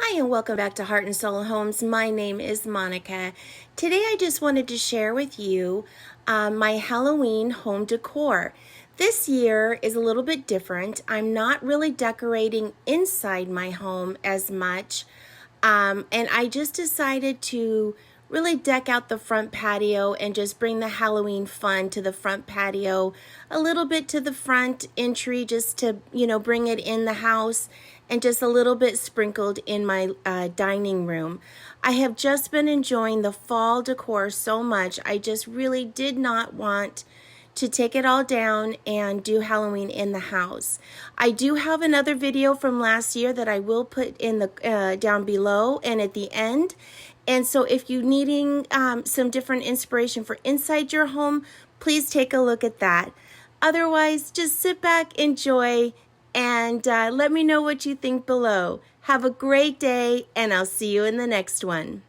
Hi and welcome back to Heart and Soul Homes. My name is Monica. Today I just wanted to share with you my Halloween home decor. This year is a little bit different. I'm not really decorating inside my home as much, and I just decided to really deck out the front patio and just bring the Halloween fun to the front patio, a little bit to the front entry just to, bring it in the house, and just a little bit sprinkled in my dining room. I have just been enjoying the fall decor so much. I just really did not want to take it all down and do Halloween in the house. I do have another video from last year that I will put in the down below and at the end. And so if you're needing some different inspiration for inside your home, please take a look at that. Otherwise, just sit back, enjoy, and let me know what you think below. Have a great day, and I'll see you in the next one.